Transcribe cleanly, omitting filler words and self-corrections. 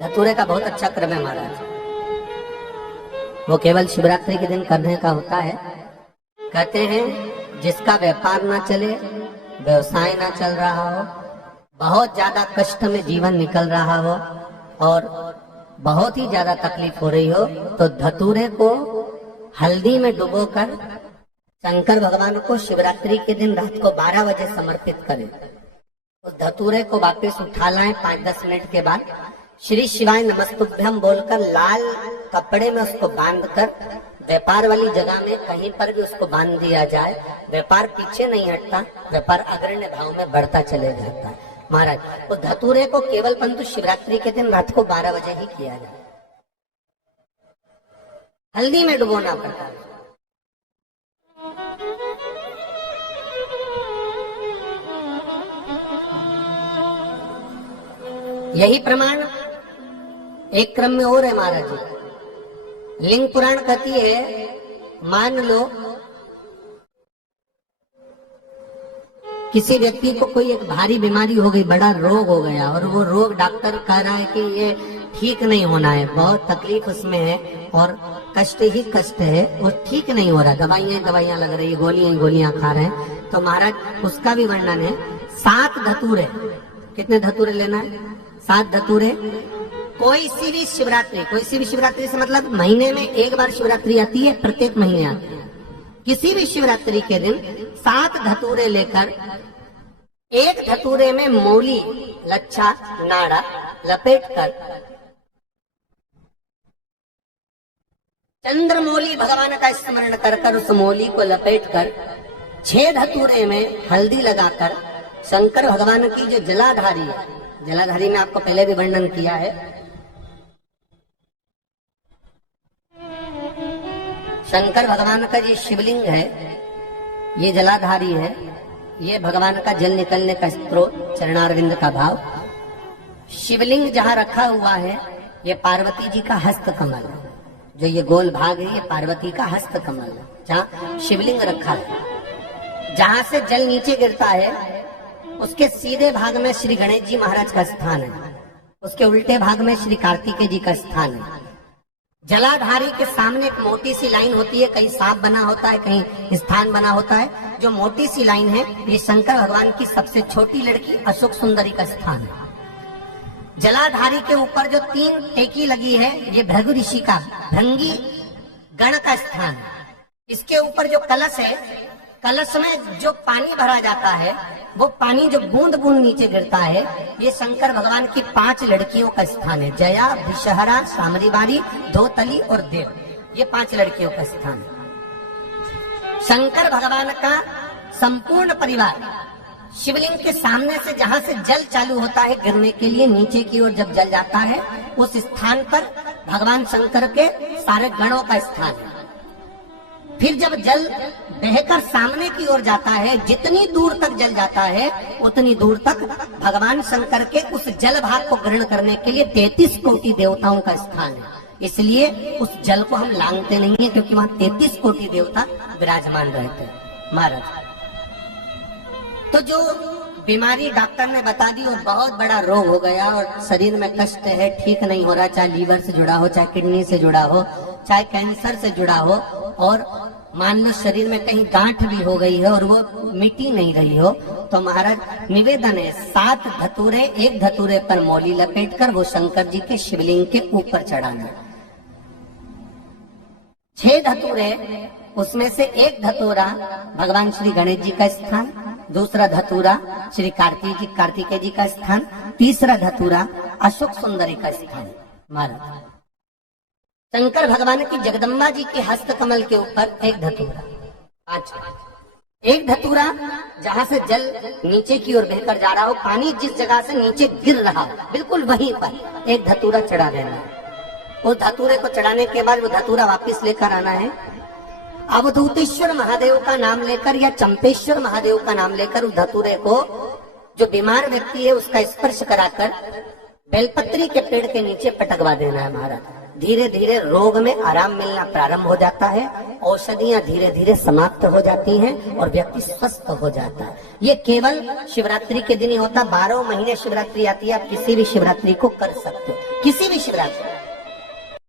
धतूरे का बहुत अच्छा क्रम है महाराज। वो केवल शिवरात्रि के दिन करने का होता है। कहते हैं जिसका व्यापार ना चले, व्यवसाय ना चल रहा हो, बहुत ज्यादा कष्ट में जीवन निकल रहा हो और बहुत ही ज्यादा तकलीफ हो रही हो, तो धतूरे को हल्दी में डुबोकर शंकर भगवान को शिवरात्रि के दिन रात को 12 बजे समर्पित करें। उस धतूरे को वापस उठा लाएं 5-10 मिनट के बाद, श्री शिवाय नमस्तुभ्यम बोलकर लाल कपड़े में उसको बांधकर व्यापार वाली जगह में कहीं पर भी उसको बांध दिया जाए। व्यापार पीछे नहीं हटता, व्यापार अग्रण्य भाव में बढ़ता चले जाता है। महाराज, वो धतूरे को केवल परंतु शिवरात्रि के दिन रात को 12 बजे ही किया जाए। हल्दी में डुबोना पड़ता है। यही प्रमाण एक क्रम में और है महाराज जी। लिंग पुराण कहती है, मान लो किसी व्यक्ति को कोई एक भारी बीमारी हो गई, बड़ा रोग हो गया और वो रोग डॉक्टर कह रहा है कि ये ठीक नहीं होना है, बहुत तकलीफ उसमें है और कष्ट ही कष्ट है, वो ठीक नहीं हो रहा, दवाइयां लग रही है, गोलियां खा रहे हैं। तो महाराज उसका भी वर्णन है। 7 धतूरे, कितने धतूरे लेना है? 7 धतूरे। कोई सी भी शिवरात्रि से मतलब महीने में एक बार शिवरात्रि आती है, प्रत्येक महीने आती है। किसी भी शिवरात्रि के दिन 7 धतूरे लेकर एक धतूरे में मौली, लच्छा, नाड़ा लपेटकर चंद्रमौली भगवान का स्मरण कर उस मौली को लपेटकर 6 धतूरे में हल्दी लगाकर शंकर भगवान की जो जलाधारी है, जलाधारी में आपको पहले भी वर्णन किया है, शंकर भगवान का ये शिवलिंग है, ये जलाधारी है, ये भगवान का जल निकलने का स्रोत, चरणारविंद का भाव। शिवलिंग जहाँ रखा हुआ है ये पार्वती जी का हस्त कमल है, जो ये गोल भाग है ये पार्वती का हस्त कमल है, जहाँ शिवलिंग रखा है। जहाँ से जल नीचे गिरता है उसके सीधे भाग में श्री गणेश जी महाराज का स्थान है, उसके उल्टे भाग में श्री कार्तिकेय जी का स्थान है। जलाधारी के सामने एक मोटी सी लाइन होती है, कहीं सांप बना होता है, कहीं स्थान बना होता है। जो मोटी सी लाइन है ये शंकर भगवान की सबसे छोटी लड़की अशोक सुंदरी का स्थान है। जलाधारी के ऊपर जो 3 टेकी लगी है ये भृगु ऋषि का भृंगी गण का स्थान है। इसके ऊपर जो कलश है, कलश में जो पानी भरा जाता है वो पानी जो बूंद बूंद नीचे गिरता है ये शंकर भगवान की 5 लड़कियों का स्थान है। जया, विषहरा, सामरीबारी, धोतली और देव, ये 5 लड़कियों का स्थान है। शंकर भगवान का संपूर्ण परिवार शिवलिंग के सामने से जहां से जल चालू होता है गिरने के लिए नीचे की ओर जब जल जाता है उस स्थान पर भगवान शंकर के सारे गणों का स्थान है। फिर जब जल बहकर सामने की ओर जाता है, जितनी दूर तक जल जाता है उतनी दूर तक भगवान शंकर के उस जल भाग को ग्रहण करने के लिए 33 कोटि देवताओं का स्थान है। इसलिए उस जल को हम लांघते नहीं है, क्योंकि वहां 33 कोटि देवता विराजमान रहते हैं महाराज। तो जो बीमारी डॉक्टर ने बता दी और बहुत बड़ा रोग हो गया और शरीर में कष्ट है, ठीक नहीं हो रहा, चाहे लीवर से जुड़ा हो, चाहे किडनी से जुड़ा हो, चाहे कैंसर से जुड़ा हो, और मान लो शरीर में कहीं गांठ भी हो गई है और वो मिटी नहीं रही हो, तो महाराज निवेदन है 7 धतूरे, एक धतूरे पर मौली लपेटकर वो शंकर जी के शिवलिंग के ऊपर चढ़ाना। 6 धतूरे, उसमें से एक धतूरा भगवान श्री गणेश जी का स्थान, दूसरा धतूरा श्री कार्तिकेय जी का स्थान, तीसरा धतूरा अशोक सुंदरी का स्थान। महाराज शंकर भगवान की जगदम्बा जी के हस्त कमल के ऊपर एक धतूरा, 5, एक धतूरा जहां से जल नीचे की ओर बहकर जा रहा हो, पानी जिस जगह से नीचे गिर रहा हो बिल्कुल वहीं पर एक धतूरा चढ़ा देना है। उस धतूरे को चढ़ाने के बाद वो धतूरा वापस लेकर आना है। अवधूतेश्वर महादेव का नाम लेकर या चंपेश्वर महादेव का नाम लेकर उस धतूरे को जो बीमार व्यक्ति है उसका स्पर्श कराकर बेलपत्री के पेड़ के नीचे पटकवा देना है महाराज। धीरे धीरे रोग में आराम मिलना प्रारंभ हो जाता है, औषधियां धीरे धीरे समाप्त हो जाती हैं और व्यक्ति स्वस्थ हो जाता है। ये केवल शिवरात्रि के दिन ही होता। 12 महीने शिवरात्रि आती है, आप किसी भी शिवरात्रि को कर सकते हो, किसी भी शिवरात्रि।